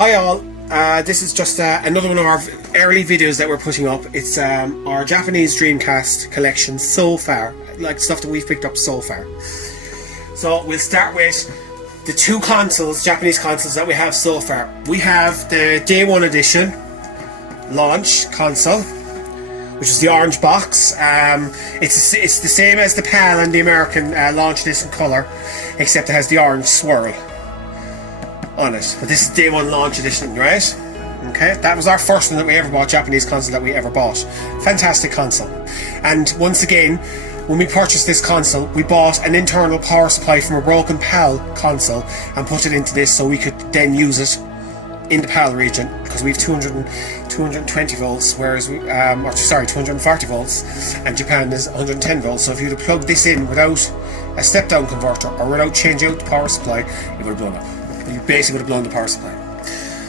Hi all, this is just another one of our early videos that we're putting up. It's our Japanese Dreamcast collection so far, like stuff that we've picked up so far. So we'll start with the two consoles, Japanese consoles that we have so far. We have the Day 1 edition launch console, which is the orange box. It's the same as the PAL and the American launch edition colour, except it has the orange swirl on it. But this is Day 1 launch edition, right? Okay, that was our first one that we ever bought, Japanese console that we ever bought. Fantastic console. And once again, when we purchased this console, we bought an internal power supply from a broken PAL console and put it into this so we could then use it in the PAL region, because we have 220 volts, whereas 240 volts, and Japan is 110 volts. So if you would have plugged this in without a step-down converter or without changing out the power supply, it would have blown up. You basically would have blown the power supply.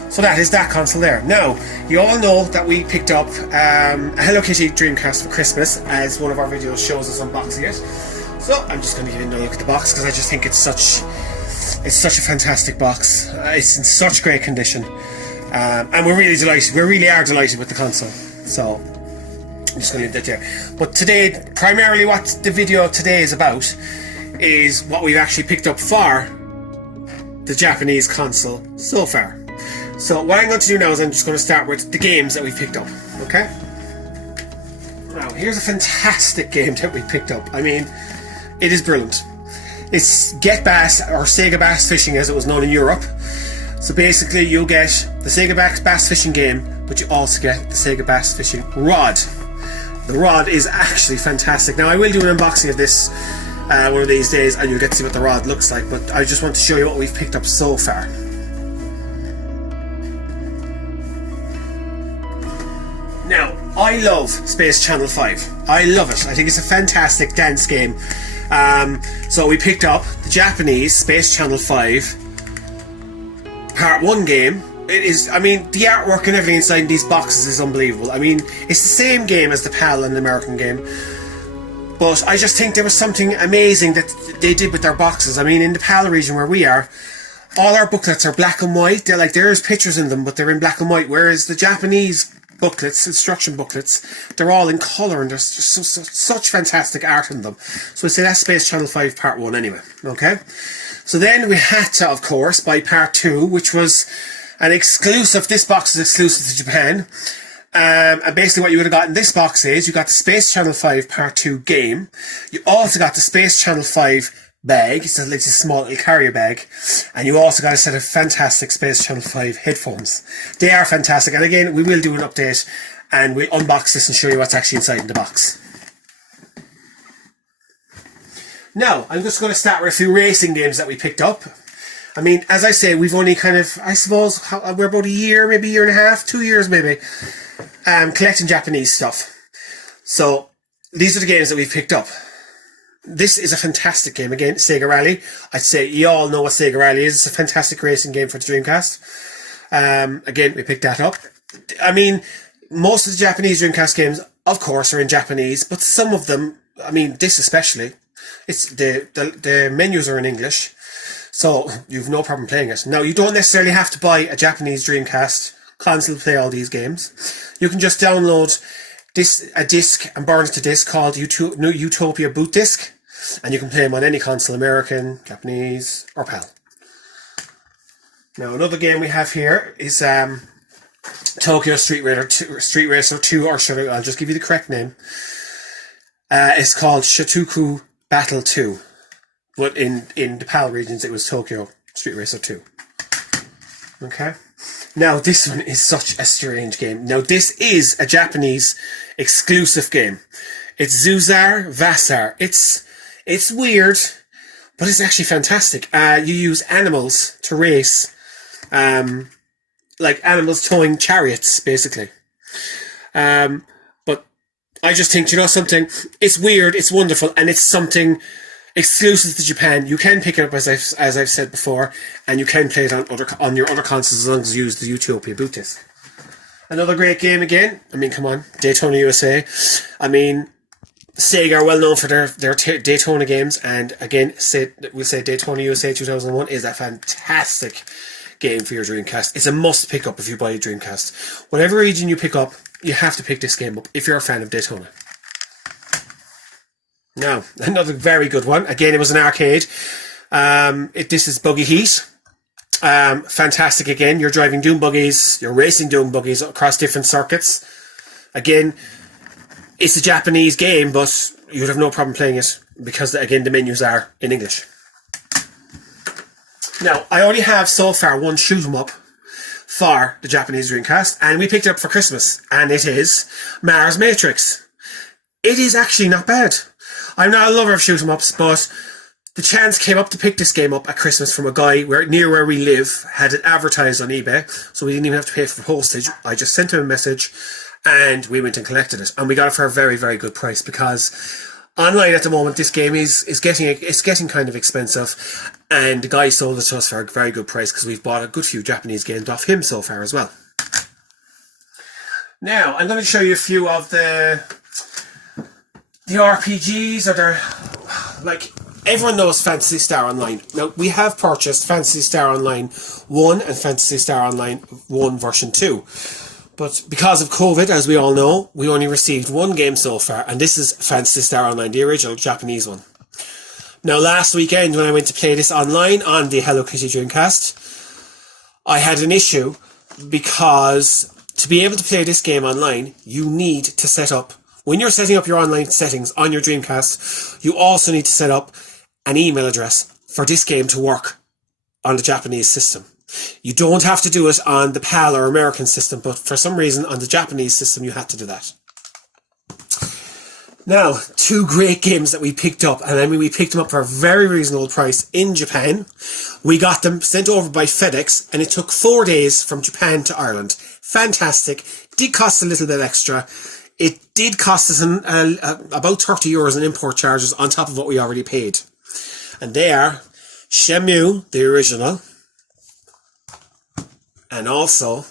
So that is that console there. Now, you all know that we picked up a Hello Kitty Dreamcast for Christmas, as one of our videos shows us unboxing it. So I'm just going to give you a look at the box, because I just think it's such a fantastic box. It's in such great condition, and we're really delighted. We really are delighted with the console. So I'm just going to leave that there. But today, primarily what the video today is about is what we've actually picked up for the Japanese console so far. So what I'm going to do now is I'm just going to start with the games that we picked up. Okay? Now, here's a fantastic game that we picked up. I mean, it is brilliant. It's Get Bass, or Sega Bass Fishing as it was known in Europe. So basically you'll get the Sega Bass Fishing game, but you also get the Sega Bass Fishing rod. The rod is actually fantastic. Now I will do an unboxing of this one of these days, and you'll get to see what the rod looks like, but I just want to show you what we've picked up so far. Now, I love Space Channel 5. I love it. I think it's a fantastic dance game. So we picked up the Japanese Space Channel 5 Part 1 game. It is, I mean, the artwork and everything inside these boxes is unbelievable. I mean, it's the same game as the PAL and the American game, but I just think there was something amazing that they did with their boxes. I mean, in the PAL region where we are, all our booklets are black and white. They're like, there's pictures in them, but they're in black and white, whereas the Japanese booklets, instruction booklets, they're all in colour, and there's just such fantastic art in them. So I'd say that's Space Channel 5 Part 1 anyway, okay? So then we had to, of course, buy Part 2, which was an exclusive. This box is exclusive to Japan. And basically what you would have got in this box is, you got the Space Channel 5 Part 2 game. You also got the Space Channel 5 bag. It's like a small little carrier bag. And you also got a set of fantastic Space Channel 5 headphones. They are fantastic. And again, we will do an update and we'll unbox this and show you what's actually inside in the box. Now, I'm just going to start with a few racing games that we picked up. I mean, as I say, we've only kind of, I suppose, we're about a year, maybe a year and a half, 2 years maybe, collecting Japanese stuff. So, these are the games that we've picked up. This is a fantastic game. Again, Sega Rally. I'd say you all know what Sega Rally is. It's a fantastic racing game for the Dreamcast. Again, we picked that up. I mean, most of the Japanese Dreamcast games, of course, are in Japanese, but some of them, I mean, this especially, it's the menus are in English, so you've no problem playing it. Now, you don't necessarily have to buy a Japanese Dreamcast console to play all these games. You can just download a disc and burn it to disc called Utopia Boot Disc, and you can play them on any console, American, Japanese, or PAL. Now, another game we have here is Tokyo Street Racer 2, or I'll just give you the correct name. It's called Shotoku Battle 2, but in the PAL regions it was Tokyo Street Racer 2. Okay. Now, this one is such a strange game. Now, this is a Japanese exclusive game. It's Zuzar Vasar. It's weird, but it's actually fantastic. You use animals to race, like animals towing chariots, basically. But I just think, you know something? It's weird, it's wonderful, and it's something exclusive to Japan. You can pick it up, as I've said before, and you can play it on your other consoles as long as you use the Utopia boot disc. Another great game again. I mean, come on, Daytona USA. I mean, Sega are well known for their Daytona games, and again, we'll say Daytona USA 2001 is a fantastic game for your Dreamcast. It's a must pick up if you buy a Dreamcast. Whatever region you pick up, you have to pick this game up if you're a fan of Daytona. Now, another very good one. Again, it was an arcade. This is Buggy Heat. Fantastic again. You're driving dune buggies, you're racing dune buggies across different circuits. Again, it's a Japanese game, but you'd have no problem playing it because, again, the menus are in English. Now, I only have so far one shoot 'em up for the Japanese Dreamcast, and we picked it up for Christmas, and it is Mars Matrix. It is actually not bad. I'm not a lover of shoot 'em ups, but the chance came up to pick this game up at Christmas from a guy near where we live, had it advertised on eBay, so we didn't even have to pay for postage. I just sent him a message, and we went and collected it, and we got it for a very, very good price, because online at the moment this game is getting kind of expensive, and the guy sold it to us for a very good price because we've bought a good few Japanese games off him so far as well. Now I'm going to show you a few of the RPGs, or they're like, everyone knows Phantasy Star Online. Now we have purchased Phantasy Star Online 1 and Phantasy Star Online 1 version 2. But because of COVID, as we all know, we only received one game so far, and this is Phantasy Star Online, the original Japanese one. Now, last weekend when I went to play this online on the Hello Kitty Dreamcast, I had an issue because to be able to play this game online, you need to set up, when you're setting up your online settings on your Dreamcast, you also need to set up an email address for this game to work on the Japanese system. You don't have to do it on the PAL or American system, but for some reason on the Japanese system you had to do that. Now, two great games that we picked up, and I mean we picked them up for a very reasonable price in Japan. We got them sent over by FedEx, and it took 4 days from Japan to Ireland. Fantastic. Did cost a little bit extra. It did cost us about €30 in import charges on top of what we already paid. And they are Shenmue, the original, and also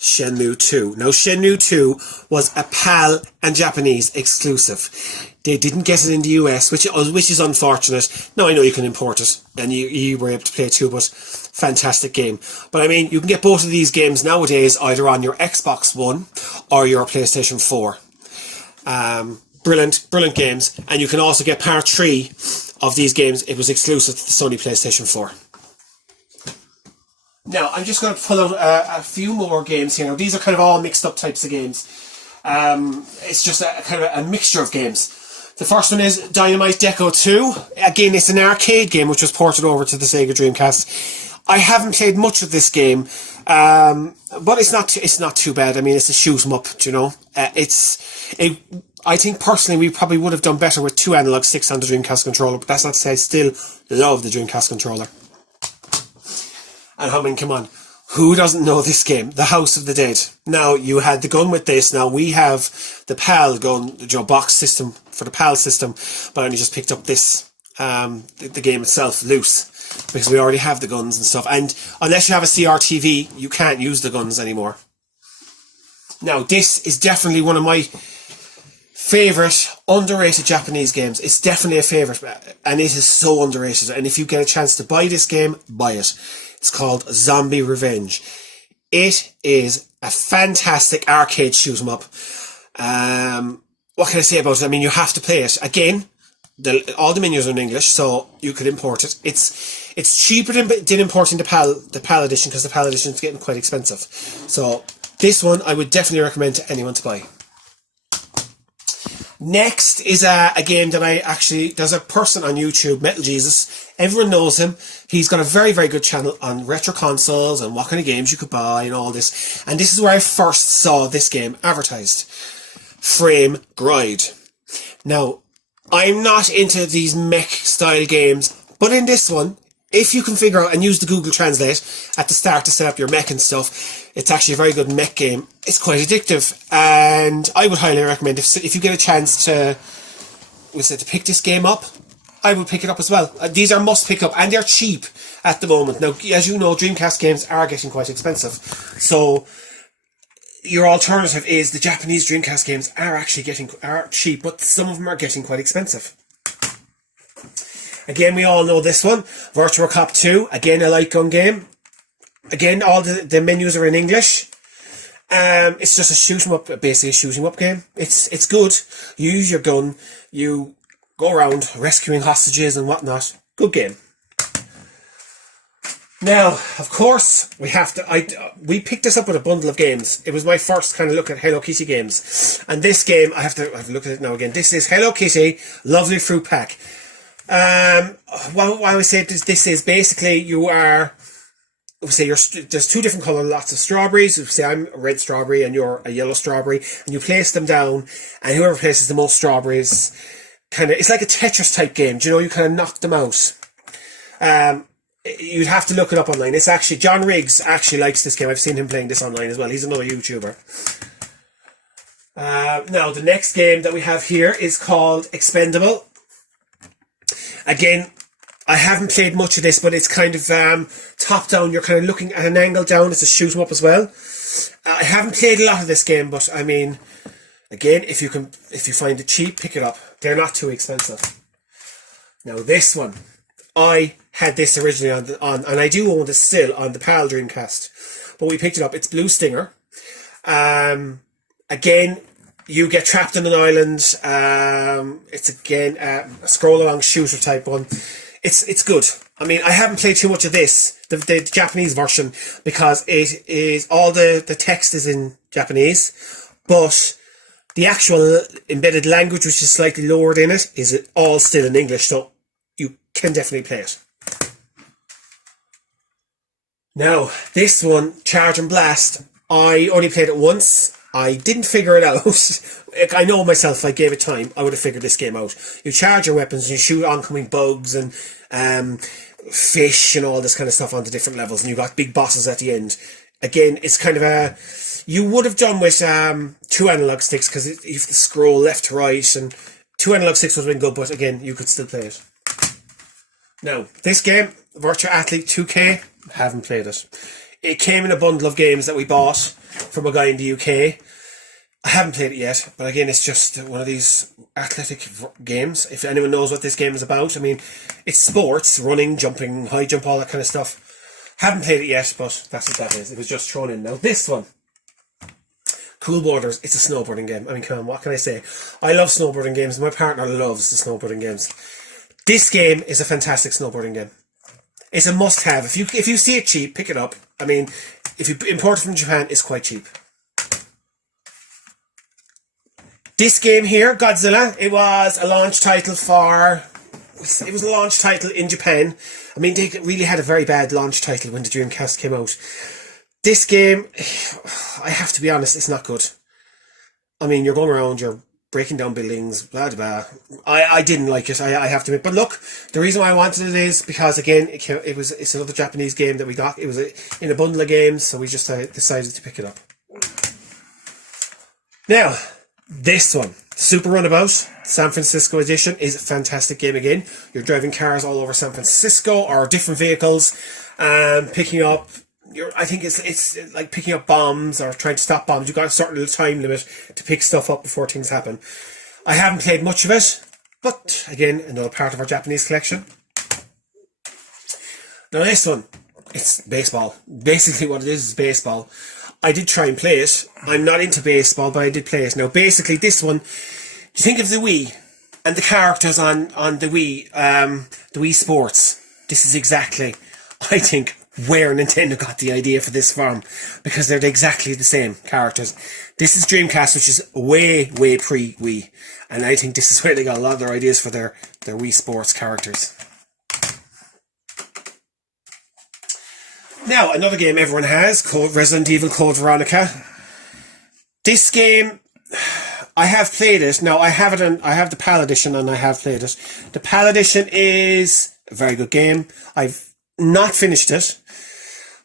Shenmue 2. Now, Shenmue 2 was a PAL and Japanese exclusive. They didn't get it in the US, which is unfortunate. Now, I know you can import it, and you were able to play it too, but fantastic game. But I mean, you can get both of these games nowadays either on your Xbox One or your PlayStation 4. Brilliant games. And you can also get part 3 of these games. It was exclusive to the Sony PlayStation 4. Now, I'm just going to pull out a few more games here. Now, these are kind of all mixed up types of games. It's just a kind of a mixture of games. The first one is Dynamite Deco 2. Again, it's an arcade game which was ported over to the Sega Dreamcast. I haven't played much of this game, but it's not too bad. I mean, it's a shoot 'em up, you know. I think personally we probably would have done better with 2 analog sticks on the Dreamcast controller, but that's not to say I still love the Dreamcast controller. And I mean, come on, who doesn't know this game? The House of the Dead. Now, you had the gun with this. Now, we have the PAL gun, the box system for the PAL system, but I only just picked up this, the game itself, loose, because we already have the guns and stuff. And unless you have a CRTV, you can't use the guns anymore. Now, this is definitely one of my favourite underrated Japanese games. It's definitely a favourite, and it is so underrated. And if you get a chance to buy this game, buy it. It's called Zombie Revenge. It is a fantastic arcade shoot 'em up. What can I say about it? I mean, you have to play it. Again, all the menus are in English, so you could import it. It's cheaper than importing the PAL edition, because the PAL edition is getting quite expensive. So this one I would definitely recommend to anyone to buy. Next is a game that there's a person on YouTube, Metal Jesus. Everyone knows him. He's got a very, very good channel on retro consoles and what kind of games you could buy and all this. And this is where I first saw this game advertised. Frame Gride. Now, I'm not into these mech style games, but in this one, if you can figure out and use the Google Translate at the start to set up your mech and stuff, it's actually a very good mech game. It's quite addictive, and I would highly recommend if you get a chance to pick this game up, I would pick it up as well. These are must pick up, and they're cheap at the moment. Now, as you know, Dreamcast games are getting quite expensive, so your alternative is the Japanese Dreamcast games are cheap, but some of them are getting quite expensive. Again, we all know this one, Virtua Cop 2. Again, a light gun game. Again, all the menus are in English. It's just a shoot 'em up, basically a shoot 'em up game. It's good. You use your gun, you go around rescuing hostages and whatnot. Good game. Now, of course, we picked this up with a bundle of games. It was my first kind of look at Hello Kitty games, and this game I have to look at it now again. This is Hello Kitty Lovely Fruit Pack. Why we say this is basically there's two different colour lots of strawberries. Say I'm a red strawberry and you're a yellow strawberry, and you place them down, and whoever places the most strawberries, it's like a Tetris type game. Do you know, you kind of knock them out. You'd have to look it up online. It's actually John Riggs actually likes this game. I've seen him playing this online as well. He's another YouTuber. Now the next game that we have here is called Expendable. Again, I haven't played much of this, but it's kind of top down. You're kind of looking at an angle down. It's a shoot 'em up as well. I haven't played a lot of this game, but I mean, again, if you find it cheap, pick it up. They're not too expensive. Now this one, I had this originally on and I do own this still on the PAL Dreamcast, but we picked it up. It's Blue Stinger. Again, you get trapped on an island. It's again a scroll along shooter type one. It's good. I mean, I haven't played too much of this, the Japanese version, because it is all the text is in Japanese, but the actual embedded language, which is slightly lowered in it, is all still in English. So you can definitely play it. Now, this one, Charge and Blast, I only played it once. I didn't figure it out. I know myself, if I gave it time, I would have figured this game out. You charge your weapons and you shoot oncoming bugs and fish and all this kind of stuff onto different levels, and you got big bosses at the end. Again, it's kind of you would have done with 2 analog sticks, because you have to scroll left to right, and 2 analog sticks would have been good, but again, you could still play it. Now, this game, Virtua Athlete 2K, haven't played it. It came in a bundle of games that we bought from a guy in the UK. I haven't played it yet, but again, it's just one of these athletic games. If anyone knows what this game is about, I mean, it's sports, running, jumping, high jump, all that kind of stuff. Haven't played it yet, but that's what that is. It was just thrown in. Now, this one, Cool Borders, it's a snowboarding game. I mean, come on, what can I say? I love snowboarding games. My partner loves the snowboarding games. This game is a fantastic snowboarding game. It's a must-have. If you see it cheap, pick it up. I mean, if you import it from Japan, it's quite cheap. This game here, Godzilla, it was a launch title in Japan. I mean, they really had a very bad launch title when the Dreamcast came out. This game, I have to be honest, it's not good. I mean, you're going around, you're breaking down buildings, blah, blah, blah. I didn't like it, I have to admit. But look, the reason why I wanted it is because, again, it's another Japanese game that we got. It was in a bundle of games, so we just decided to pick it up. Now, this one, Super Runabout, San Francisco edition, is a fantastic game again. You're driving cars all over San Francisco, or different vehicles, picking up... I think it's like picking up bombs or trying to stop bombs. You've got a certain little time limit to pick stuff up before things happen. I haven't played much of it, but again, another part of our Japanese collection. Now this one, it's baseball. Basically what it is baseball. I did try and play it. I'm not into baseball, but I did play it. Now basically this one, you think of the Wii and the characters on the Wii Sports. This is exactly, I think, where Nintendo got the idea for this farm, because they're exactly the same characters. This is Dreamcast, which is way pre-Wii, and I think this is where they got a lot of their ideas for their Wii Sports characters. Now, another game everyone has, called Resident Evil Code Veronica. This game, I have played it. Now, I have the PAL edition, and I have played it. The PAL edition is a very good game. I've not finished it,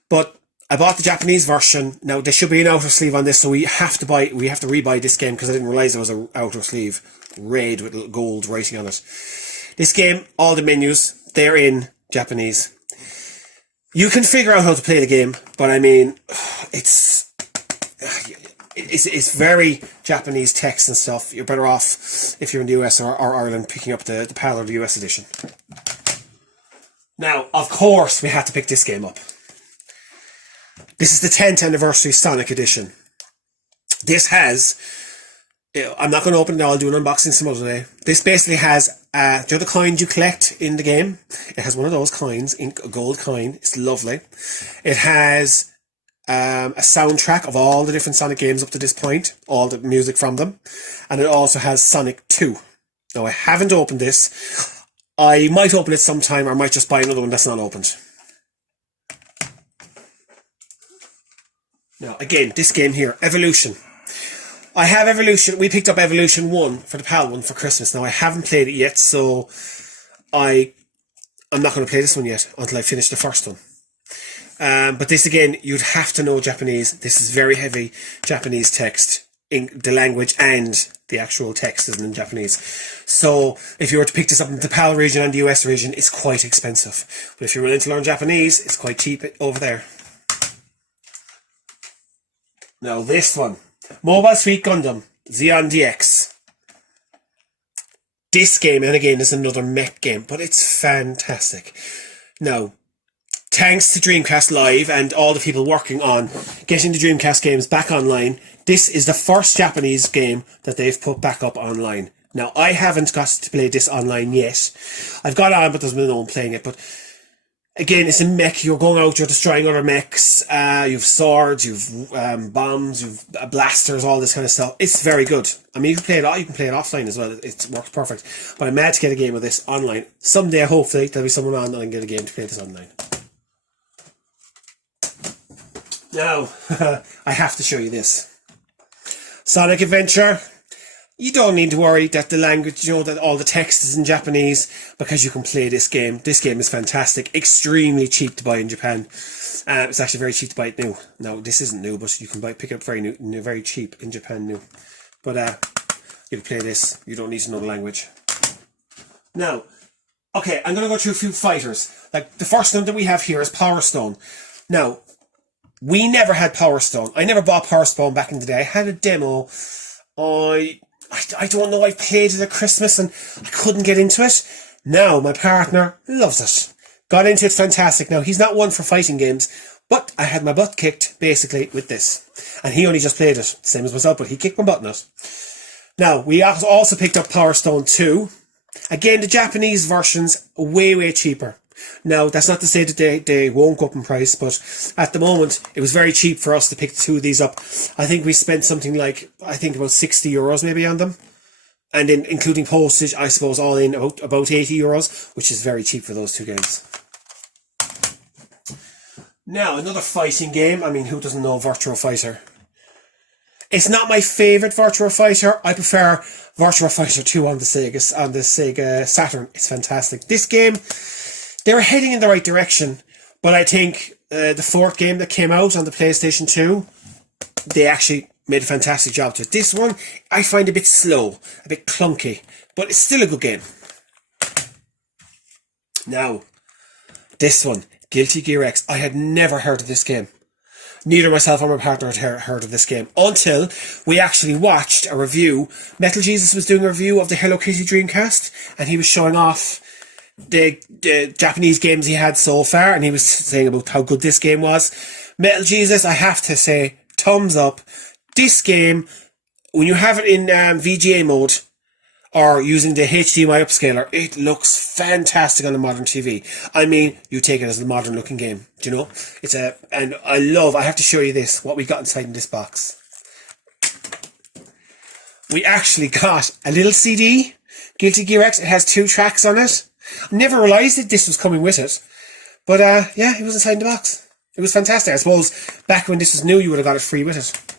but I bought the Japanese version. Now there should be an outer sleeve on this, so we have to rebuy this game, because I didn't realise there was an outer sleeve, red with little gold writing on it. This game, all the menus, they're in Japanese. You can figure out how to play the game, but I mean, it's very Japanese text and stuff. You're better off, if you're in the US or Ireland, picking up the PAL or the US edition. Now, of course, we had to pick this game up. This is the 10th anniversary Sonic edition. This has, I'm not going to open it now, I'll do an unboxing some other day. This basically has, do you know the coins you collect in the game? It has one of those coins, a gold coin. It's lovely. It has a soundtrack of all the different Sonic games up to this point, all the music from them. And it also has Sonic 2. Now, I haven't opened this. I might open it sometime, or I might just buy another one that's not opened. Now, again, this game here, Evolution. I have Evolution. We picked up Evolution 1 for the PAL one for Christmas. Now, I haven't played it yet, so I'm not going to play this one yet until I finish the first one. But this, again, you'd have to know Japanese. This is very heavy Japanese text. In the language and the actual text isn't in Japanese. So, if you were to pick this up in the PAL region and the US region, it's quite expensive. But if you're willing to learn Japanese, it's quite cheap over there. Now, this one. Mobile Suit Gundam, Xeon DX. This game, and again, is another mech game, but it's fantastic. Now, thanks to Dreamcast Live and all the people working on getting the Dreamcast games back online, this is the first Japanese game that they've put back up online. Now, I haven't got to play this online yet. I've got on, but there's been no one playing it. But again, it's a mech. You're going out, you're destroying other mechs. You've swords, you've bombs, you've blasters, all this kind of stuff. It's very good. I mean, you can play it offline as well. It works perfect. But I'm mad to get a game of this online. Someday, hopefully, there'll be someone on that I can get a game to play this online. Now, I have to show you this. Sonic Adventure. You don't need to worry that the language, that all the text is in Japanese, because you can play this game. This game is fantastic. Extremely cheap to buy in Japan. It's actually very cheap to buy it new. Now, this isn't new, but you can pick it up very cheap in Japan new. But you can play this. You don't need to know the language. Now, okay, I'm going to go through a few fighters. Like, the first one that we have here is Power Stone. Now, we never had Power Stone. I never bought Power Stone back in the day. I had a demo. I don't know. I played it at Christmas and I couldn't get into it. Now my partner loves it. Got into it fantastic. Now he's not one for fighting games, but I had my butt kicked basically with this. And he only just played it, same as myself, but he kicked my butt in it. Now we also picked up Power Stone 2. Again, the Japanese version's way cheaper. Now, that's not to say that they won't go up in price, but at the moment, it was very cheap for us to pick the two of these up. I think we spent something like, about 60 euros maybe on them. And then including postage, I suppose all in about 80 euros, which is very cheap for those two games. Now, another fighting game. I mean, who doesn't know Virtua Fighter? It's not my favourite Virtua Fighter. I prefer Virtua Fighter 2 on the Sega Saturn. It's fantastic. This game, they were heading in the right direction, but I think the fourth game that came out on the PlayStation 2, they actually made a fantastic job to it. This one, I find a bit slow, a bit clunky, but it's still a good game. Now, this one, Guilty Gear X. I had never heard of this game. Neither myself or my partner had heard of this game until we actually watched a review. Metal Jesus was doing a review of the Hello Kitty Dreamcast, and he was showing off the Japanese games he had so far, and he was saying about how good this game was. Metal Jesus, I have to say, thumbs up. This game, when you have it in VGA mode or using the HDMI upscaler, it looks fantastic on a modern TV. I mean, you take it as a modern looking game, do you know? And I have to show you this, what we got inside in this box. We actually got a little CD, Guilty Gear X. It has 2 tracks on it. I never realised that this was coming with it. But yeah, it was inside the box. It was fantastic. I suppose back when this was new, you would have got it free with it.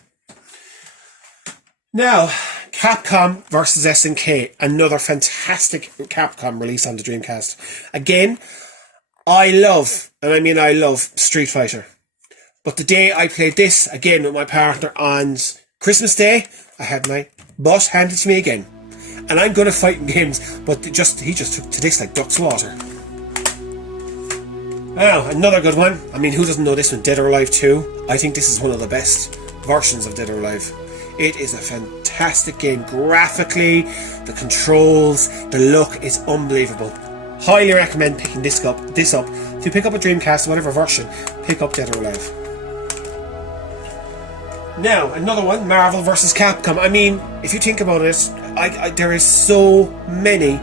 Now, Capcom versus SNK. Another fantastic Capcom release on the Dreamcast. Again, I love Street Fighter. But the day I played this, again with my partner on Christmas Day, I had my butt handed to me again. And I'm good at fighting games, but he just took to this like duck's water. Now, another good one. I mean, who doesn't know this one? Dead or Alive 2. I think this is one of the best versions of Dead or Alive. It is a fantastic game. Graphically, the controls, the look is unbelievable. Highly recommend picking this up. If you pick up a Dreamcast, whatever version, pick up Dead or Alive. Now, another one, Marvel vs. Capcom. I mean, if you think about it, there is so many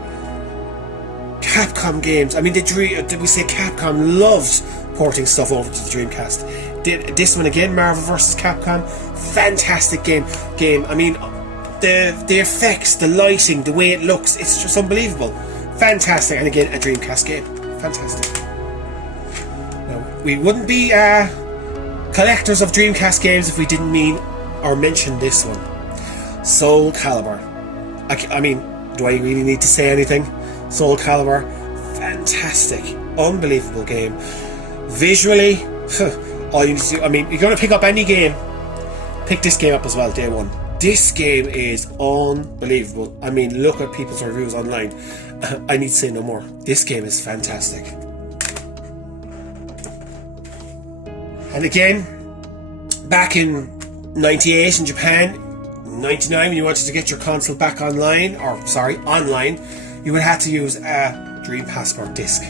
Capcom games. I mean, did we say Capcom loved porting stuff over to the Dreamcast? This one again, Marvel vs. Capcom, fantastic game. I mean, the effects, the lighting, the way it looks, it's just unbelievable. Fantastic, and again, a Dreamcast game. Fantastic. Now, we wouldn't be collectors of Dreamcast games if we didn't mean or mention this one. Soul Calibur. I mean, do I really need to say anything? Soul Calibur, fantastic, unbelievable game. Visually, all you need to do, I mean, you're going to pick up any game, pick this game up as well, day one. This game is unbelievable. I mean, look at people's reviews online. I need to say no more. This game is fantastic. And again, back in 98 in Japan, 99 when you wanted to get your console back online, you would have to use a Dream Passport disc.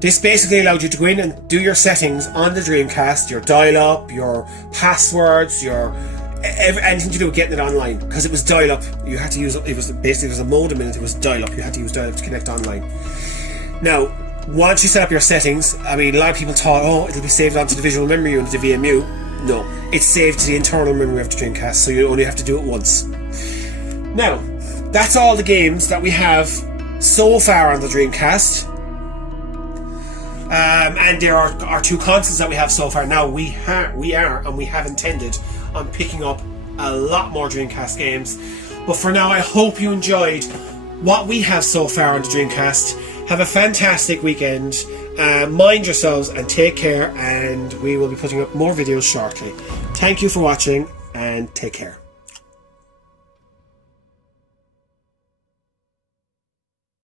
This basically allowed you to go in and do your settings on the Dreamcast, your dial-up, your passwords, anything to do with getting it online, because it was dial-up. You had to use it was a modem in it. It was dial-up. You had to use dial-up to connect online. Now, once you set up your settings, I mean, a lot of people thought, oh, it'll be saved onto the visual memory unit, the VMU. No, it's saved to the internal memory of the Dreamcast, so you only have to do it once. Now, that's all the games that we have so far on the Dreamcast. And there are our two consoles that we have so far. Now, we have intended on picking up a lot more Dreamcast games. But for now, I hope you enjoyed what we have so far on the Dreamcast. Have a fantastic weekend. Mind yourselves and take care, and we will be putting up more videos shortly. Thank you for watching and take care.